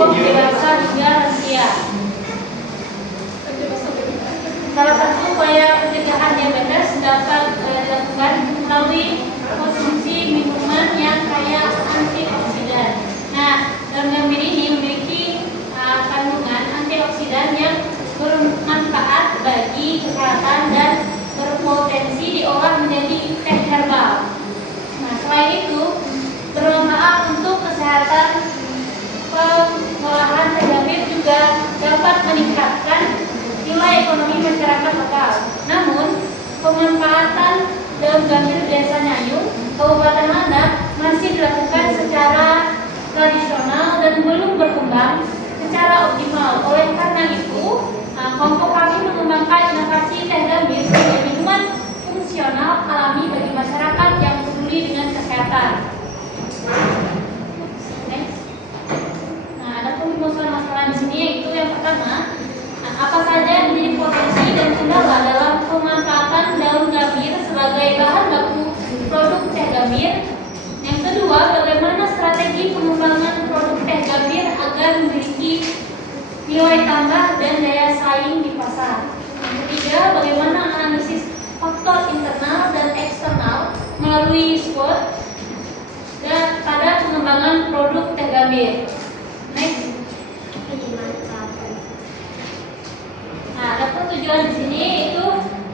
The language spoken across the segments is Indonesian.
kelompok dewasa hingga lansia. Salah satu upaya pencegahan diabetes dapat dilakukan melalui konsumsi minuman yang kaya antioksidan. Nah, dalam gambir ini memiliki kandungan antioksidan yang bermanfaat bagi kesehatan dan berpotensi diolah menjadi teh herbal. Nah, selain itu bermanfaat untuk kesehatan. Pengolahan teh gambir juga dapat meningkatkan nilai ekonomi masyarakat lokal. Namun, pemanfaatan daun gambir desa Nyayung, Kabupaten Landak masih dilakukan secara tradisional dan belum berkembang secara optimal. Oleh karena itu, kelompok kami mengembangkan inovasi teh gambir sebagai minuman fungsional alami bagi masyarakat yang peduli dengan kesehatan. Nah, ada masalah di sini, yaitu yang pertama, apa saja menjadi potensi dan kendala dalam pemanfaatan daun gambir sebagai bahan baku produk teh gambir. Yang kedua, bagaimana strategi pengembangan produk teh gambir agar memiliki nilai tambah dan daya saing di pasar. Yang ketiga, bagaimana analisis faktor internal dan eksternal melalui SWOT dan pada pengembangan produk teh gambir. Next. Nah, adapun tujuan di sini itu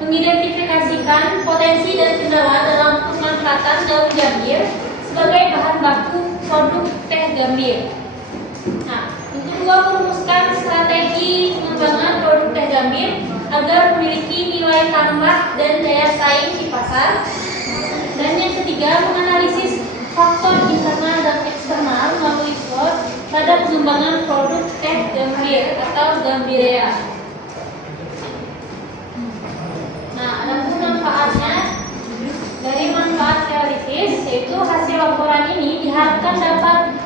mengidentifikasikan potensi dan kendala dalam pemanfaatan daun gambir sebagai bahan baku produk teh gambir. Nah, yang kedua, merumuskan strategi pengembangan produk teh gambir agar memiliki nilai tambah dan daya saing di pasar. Dan yang ketiga, menganalisis faktor internal dan eksternal melalui SWOT pada pengembangan produk teh gambir atau gambirea. Nah, adapun manfaatnya, dari manfaat teoritis, yaitu hasil laporan ini diharapkan dapat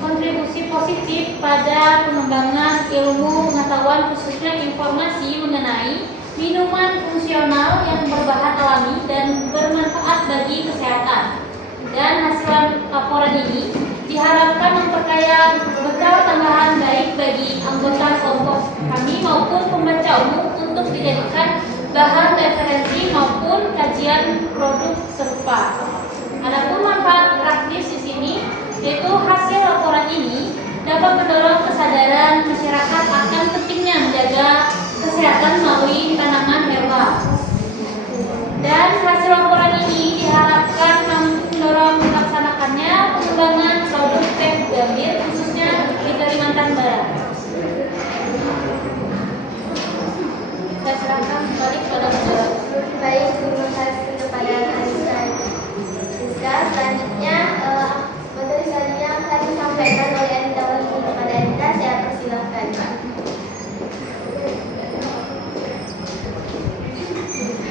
kontribusi positif pada pengembangan ilmu pengetahuan, khususnya informasi mengenai minuman fungsional yang berbahan alami dan bermanfaat bagi kesehatan. Dan hasil laporan ini diharapkan memperkaya bekal tambahan baik bagi anggota kelompok kami maupun pembaca umum untuk dijadikan bahan referensi maupun kajian produk serupa. Adapun manfaat praktis di sini, yaitu hasil laporan ini dapat mendorong kesadaran masyarakat akan pentingnya menjaga kesehatan melalui tanaman herbal. Dan hasil laporan ini diharapkan mampu mendorong melaksanakannya pengembangan produk teh gambir khususnya di Kalimantan Barat. Saya serahkan kembali kepada Bapak. Baik, terima kasih kepada Rizka. Selanjutnya, materi selanjutnya akan disampaikan oleh Anita Wahyu. Kepada Anita, saya persilahkan, Pak.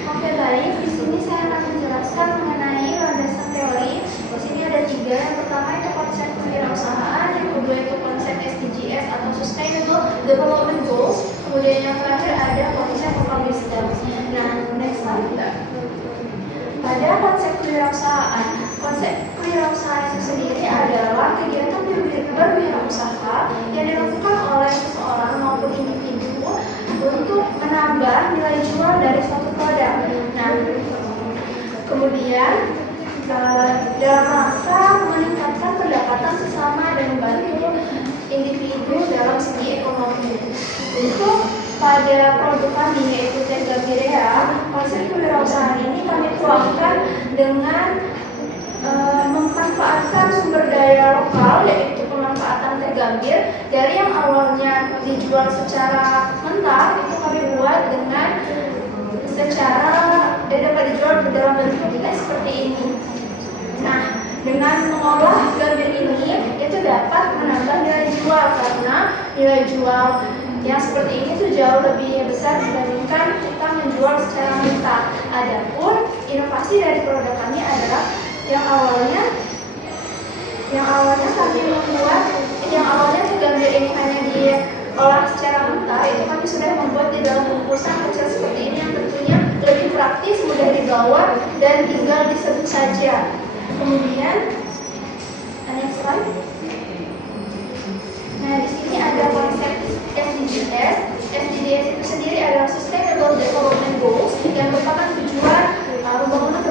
Oke, baik. Di sini saya akan menjelaskan mengenai landasan teori. Di sini ada 3. Yang pertama itu konsep kewirausahaan, yang kedua itu konsep SDGs atau Sustainable Development Goals. Kemudian yang terakhir ada konsep ecosystem. Nah, next slide. Pada konsep kewirausahaan itu sendiri adalah kegiatan berwirausaha yang dilakukan oleh seseorang maupun individu untuk menambah nilai jual dari suatu produk. Nah, kemudian dalam rangka meningkatkan pendapatan sesama dan membantu individu dalam segi ekonomi. Untuk pada produk kami yaitu teh gambirea, konsep kewirausahaan ini kami tuangkan dengan memanfaatkan sumber daya lokal, yaitu pemanfaatan teh gambir dari yang awalnya dijual secara mentah itu kami buat dengan dapat dijual dalam bentuk seperti ini. Nah, dengan mengolah gambir ini itu dapat menambah nilai jual karena nilai jual yang seperti ini tuh jauh lebih besar dibandingkan kita menjual secara mentah. Adapun inovasi dari produk kami adalah yang awalnya tuh gambir ini hanya diolah secara mentah, itu kami sudah membuat di dalam bungkusan kecil seperti ini yang tentunya lebih praktis, mudah dibawa dan tinggal diseduh saja. Kemudian next slide. Nah, di sini SDGs. SDGs itu sendiri adalah Sustainable Development Goals yang merupakan tujuan pembangunan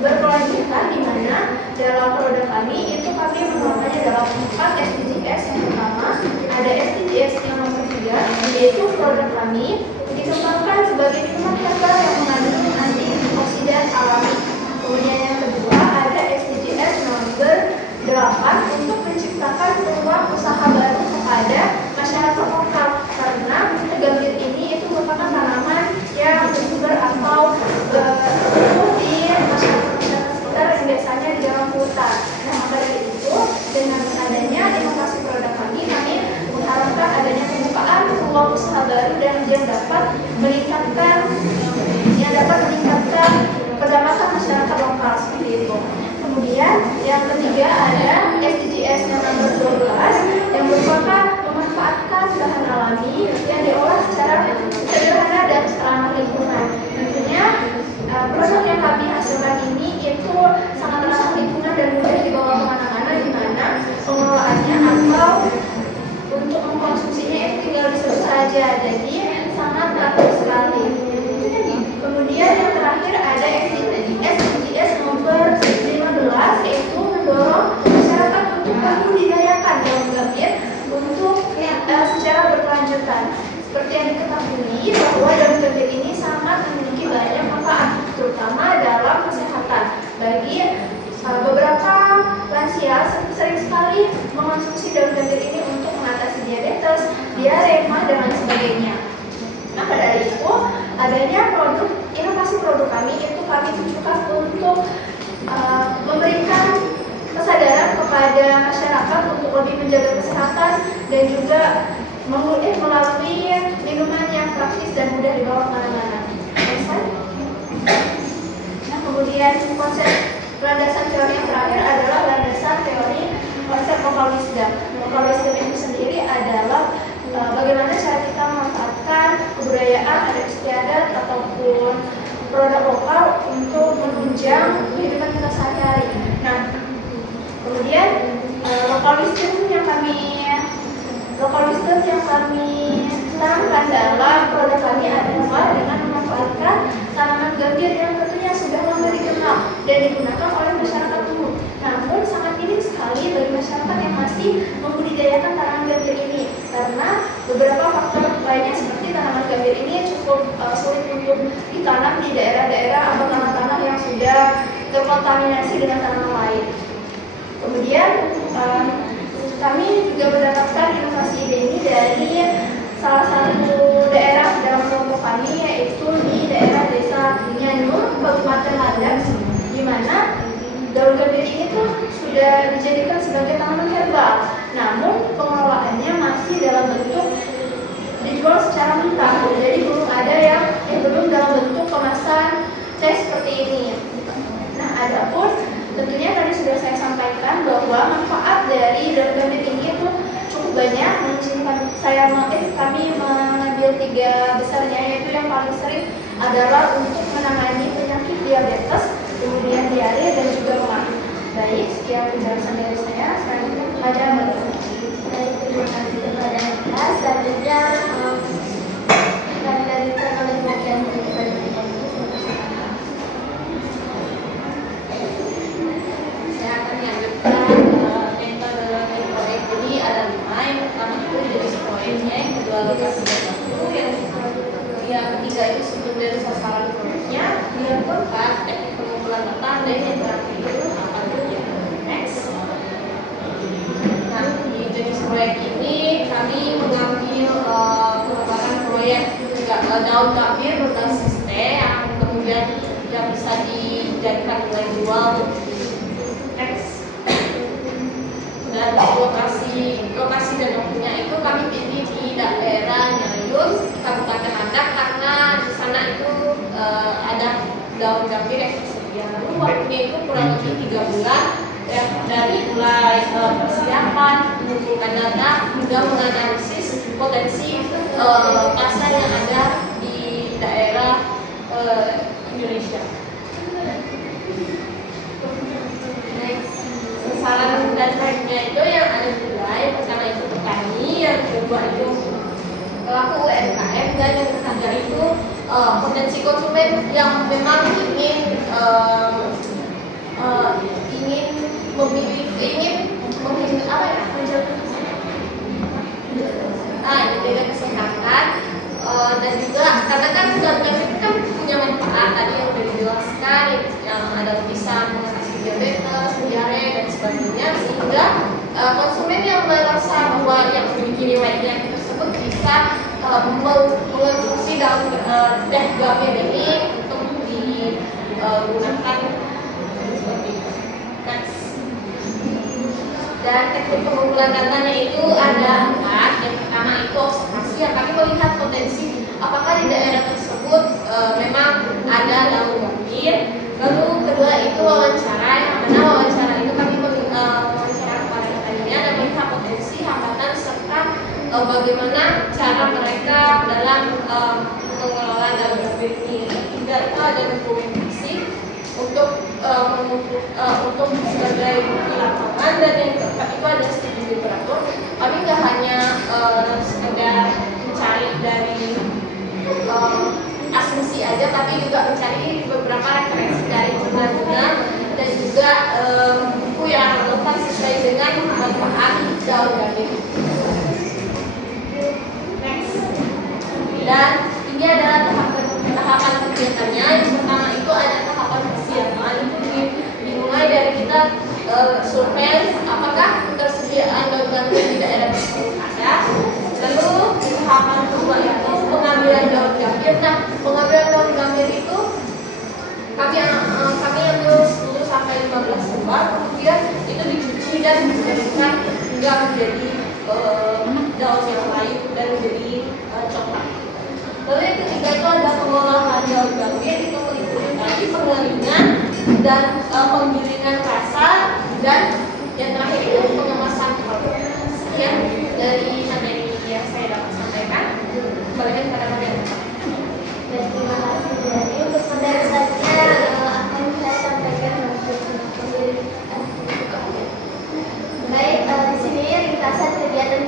berkelanjutan, di mana dalam produk kami itu kami menuangkannya dalam 4 SDGs. Yang pertama ada SDGs yang nomor 3, yaitu produk kami dikembangkan sebagai minuman herbal yang mengandung antioksidan alami. Kemudian yang kedua ada SDGs nomor 8 untuk menciptakan peluang usaha baru kepada masyarakat lokal, karena gambir ini itu merupakan tanaman yang bersumber atau tumbuh di masyarakat sekitar yang biasanya di dalam hutan. Nah, maka dari itu dengan adanya inovasi produk kami mengharapkan adanya pembukaan peluang usaha baru dan yang dapat meningkatkan pendapatan masyarakat lokal seperti itu. Kemudian yang ketiga ada SDGs yang nomor 12 yang merupakan memanfaatkan bahan alami yang diolah secara sederhana dan ramah lingkungan. Tentunya produk yang kami hasilkan ini itu sangat ramah lingkungan dan mudah dibawa kemana-mana, di mana pengelolaannya atau untuk mengkonsumsinya itu tinggal diserut saja, jadi sangat praktis sekali. Kemudian yang terakhir ada SDGs nomor 15, yaitu mendorong masyarakat untuk membudidayakan daun gambir untuk secara berkelanjutan. Seperti yang diketahui bahwa daun gambir ini sangat memiliki banyak manfaat, terutama dalam kesehatan. Bagi beberapa lansia sering sekali mengonsumsi daun gambir ini untuk mengatasi diabetes, diare, mah, dan lain sebagainya. Maka dari itu, adanya inovasi produk kami itu kami tujukan untuk memberikan kesadaran kepada masyarakat untuk lebih menjaga kesehatan dan juga melalui minuman yang praktis dan mudah dibawa kemana-mana. Nah, kemudian konsep landasan teori yang terakhir adalah landasan teori konsep lokal wisdom. Lokal wisdom itu sendiri adalah bagaimana cara kita memanfaatkan kebudayaan, adat istiadat ataupun produk lokal untuk menunjang kehidupan kita sehari-hari. Nah, kemudian lokal wisdom yang kami tanamkan dalam produk kami adalah dengan memanfaatkan tanaman gambir yang tentunya sudah lama dikenal dan digunakan oleh masyarakat umum. Namun sangat minim sekali bagi masyarakat yang masih membudidayakan tanaman gambir ini, karena beberapa faktor lainnya seperti tanaman gambir ini cukup sulit untuk ditanam di daerah-daerah atau tanah-tanah yang sudah terkontaminasi dengan tanaman lain. Kemudian kami juga mendapatkan inovasi ide ini dari salah satu daerah dalam kelompok kami, yaitu di daerah Desa Nyanyur, Kabupaten Landak, di mana daun gambir ini tuh sudah dijadikan sebagai tanaman herbal. Namun pengelolaannya masih dalam bentuk dijual secara mentah, jadi belum ada belum dalam bentuk kemasan teh seperti ini. Nah, adapun tentunya tadi sudah saya sampaikan bahwa manfaat dari daun gambir ini itu cukup banyak. Kami mengambil 3 besarnya, yaitu yang paling sering adalah untuk menangani penyakit diabetes, kemudian diare dan juga mah. Baik, sekian penjelasan dari saya. Selanjutnya kepada Mbak. Baik, terima kasih kepada Anda. Selanjutnya akan dilanjutkan oleh bagian dari Saya akan melanjutkan metode proyek. Jadi ada 5. Yang pertama itu jenis proyeknya, yang kedua lokasi tertentu, yang ketiga itu sumber dari sasaran proyeknya, yang keempat teknik pengumpulan data, dan yang terakhir itu apa itu next. Nah, di jenis proyek ini kami mengambil pengembangan proyek daun gambir berbasis teh yang kemudian yang bisa dijadikan nilai jual. Next. Dan lokasi dan waktunya itu kami pilih di daerah Nyayun, Kabupaten Landak, karena di sana itu ada daun gambir yang tersedia. Lalu waktunya itu kurang lebih 3 bulan, dari mulai persiapan, mengumpulkan data hingga menganalisis potensi pasar yang ada di daerah Indonesia. Sasaran dan targetnya itu yang ada 2, yang pertama itu petani, yang kedua itu pelaku UMKM dan yang ketiga itu potensi konsumen yang memang ingin menjaga kesehatan dan juga karena kan zat-zat itu kan punya manfaat tadi yang sudah dijelaskan yang ada bisa mengatasi diabetes, diare dan sebagainya sehingga konsumen yang merasa bahwa yang memiliki riwayat penyakit tersebut bisa mengonsumsi dalam teh gamir ini untuk digunakan seperti itu. Next. Dan teknik pengumpulan datanya itu ada 4. Yang pertama itu observasi, yang kami melihat potensi apakah di daerah tersebut memang ada daun gambir. Lalu kedua itu wawancara, yang mana wawancara itu kami wawancara kepada petaninya dan melihat potensi hambatan serta bagaimana cara mereka dalam mengelola daun gambir ini. Ketiga itu ada dokumentasi untuk sebagai bukti lapangan, dan yang keempat itu ada studi literatur. Kami nggak hanya sekedar mencari dari asumsi aja, tapi juga mencari beberapa referensi dari jurnal-jurnal dan juga buku yang relevan sesuai dengan manfaat daun gambir. Next. Dan ini adalah tahapan kegiatannya. Yang pertama itu ada tahapan persiapan, itu dimulai dari kita survei apakah ketersediaan daun gambir di daerah tersebut ada. Lalu tahapan kedua itu pengambilan daun gambir. Nah, pengambilan daun gambir itu kami ambil 10 sampai 15 buah, kemudian itu dicuci dan dijadikan hingga menjadi daun yang lain dan menjadi coklat. Lalu yang ketiga itu ada pengolahan daun gambir, itu meliputi tadi pengeringan dan penggilingan rasa, dan yang terakhir itu pengemasan produk. Sekian dari materi yang saya dapat sampaikan. Kembalikan kepada kalian. Terima kasih dari untuk materi selanjutnya akan saya sampaikan baik di sini ringkasan kegiatan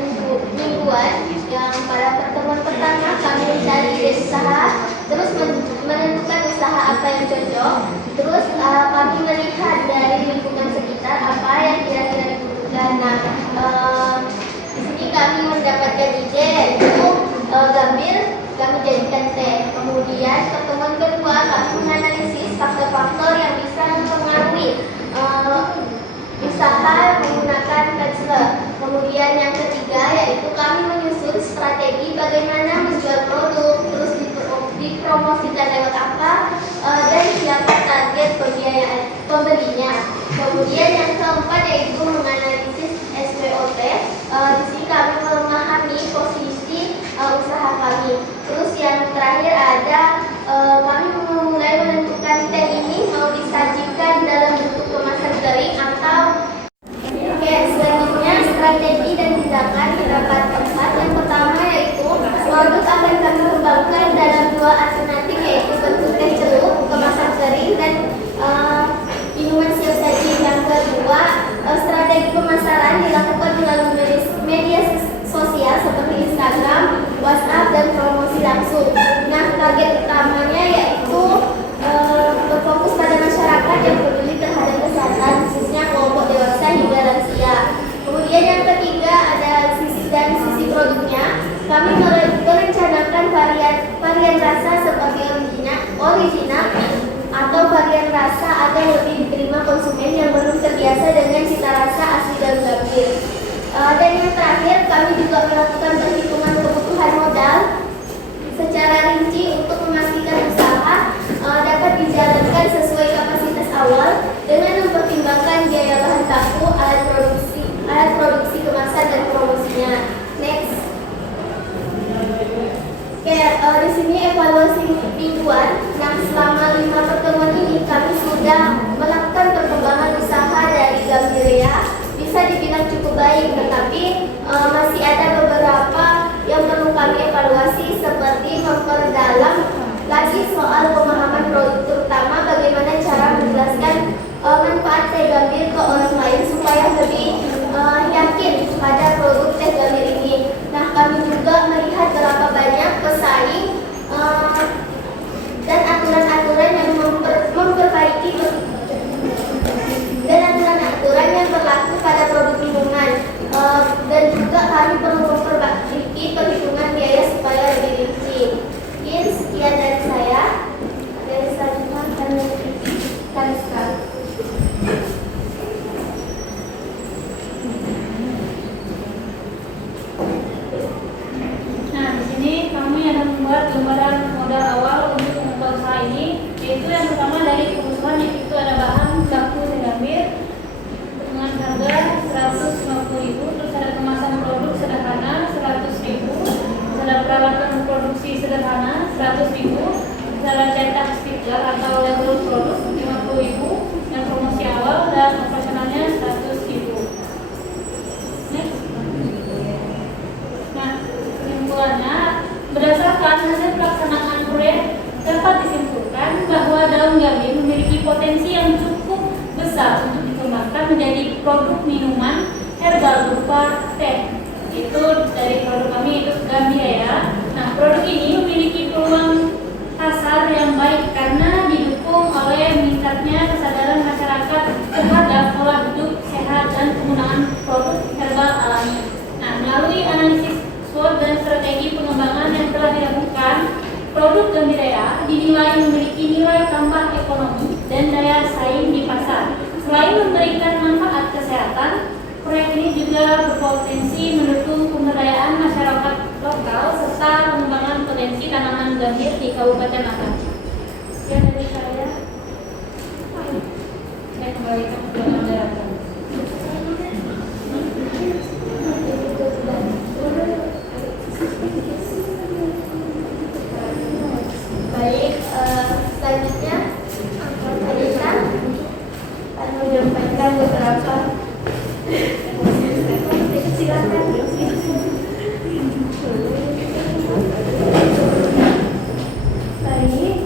mingguan yang pada pertemuan pertama kami mencari ide usaha, terus menentukan usaha apa yang cocok, terus kami melihat dari lingkungan sekitar apa yang kira-kira dibutuhkan. Nah, di sini kami mendapatkan ide yaitu gambir kami jadikan teh. Kemudian pertemuan kedua kami menganalisis faktor-faktor yang bisa mempengaruhi usaha menggunakan pensel. Kemudian yang ketiga yaitu kami menyusun strategi bagaimana menjual produk, terus dipromosikan lewat apa, dan siapa target pembelinya. Kemudian yang keempat yaitu menganalisis SWOT. Di sini kami memahami posisi usaha kami. Terus yang terakhir ada kami mulai menentukan teh ini mau disajikan dalam bentuk kemasan kering atau selanjutnya strategi dan tindakan terdapat 4. Yang pertama yaitu produk akan kami kembangkan dalam 2 alternatif, yaitu bentuk teh celup, kemasan kering, dan minuman siap saji. Yang kedua, strategi pemasaran dilakukan melalui media sosial seperti Instagram, WhatsApp, dan promosi langsung. Nah, target utamanya yaitu berfokus pada masyarakat yang peduli terhadap kesehatan, khususnya kelompok dewasa hingga lansia. Kemudian yang ketiga ada sisi produknya. Kami merencanakan varian rasa seperti original atau varian rasa agar lebih diterima konsumen yang belum terbiasa dengan cita rasa asli daun gambir. Dan yang terakhir, kami juga melakukan perhitungan kebutuhan modal secara rinci untuk memastikan usaha dapat dijalankan sesuai kapasitas awal dengan mempertimbangkan biaya bahan baku, alat produksi kemasan, dan promosinya. Next. Di sini evaluasi mingguan. Nah, selama 5 pertemuan ini kami sudah melakukan perkembangan usaha dari Gambirea. Bisa dibilang cukup baik, tetapi masih ada beberapa yang perlu kami evaluasi, seperti memperdalam lagi soal pemahaman produk, terutama bagaimana cara menjelaskan manfaat teh gambir ke orang lain supaya lebih yakin pada produk teh gambir ini. Nah, kami juga melihat berapa banyak membuat gambaran modal awal untuk membuka usaha ini, yaitu yang pertama dari kebutuhan, yaitu ada bahan baku segambir dengan harga 150.000, terus ada kemasan produk sederhana 100.000, terus ada peralatan produksi sederhana 100.000, terus ada cetak stiker atau label produk 50.000, yang promosi awal dan operasionalnya 100.000. Nah, kesimpulannya, berdasarkan hasil pelaksanaan proyek dapat disimpulkan bahwa daun gambir memiliki potensi yang cukup besar untuk dikembangkan menjadi produk minuman herbal berupa teh. Itu dari produk kami, itu Gambira ya. Nah, produk ini memiliki peluang pasar yang baik karena didukung oleh meningkatnya kesadaran masyarakat terhadap pola hidup sehat dan penggunaan produk herbal alami. Nah, melalui analisis SWOT dan strategi pengembangan yang telah dilakukan, produk Gambira dinilai memiliki nilai tambah ekonomi dan daya saing di pasar. Selain memberikan manfaat kesehatan, proyek ini juga berpotensi mendukung pemberdayaan masyarakat lokal serta pengembangan potensi tanaman gambir di Kabupaten Malang. Sekian dari saya. Saya kembalikan ke moderator. Baik, selanjutnya Alisa akan menyampaikan beberapa silakan. Baik,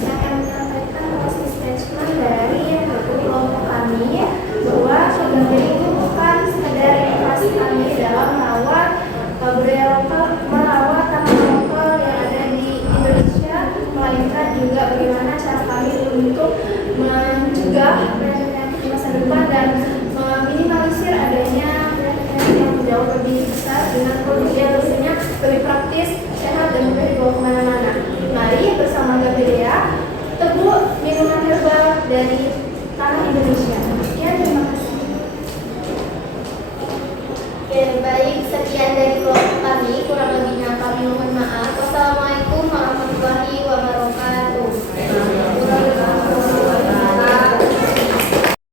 saya akan menyampaikan proses manajemen dari kelompok kami bahwa Gambir itu bukan sekedar inovasi kami dalam merawat budaya lokal, merawat tanaman lokal yang ada di Indonesia, melainkan juga bagaimana cara kami untuk mencegah penyakit di masa depan dan meminimalisir adanya penyakit yang jauh lebih besar dengan produk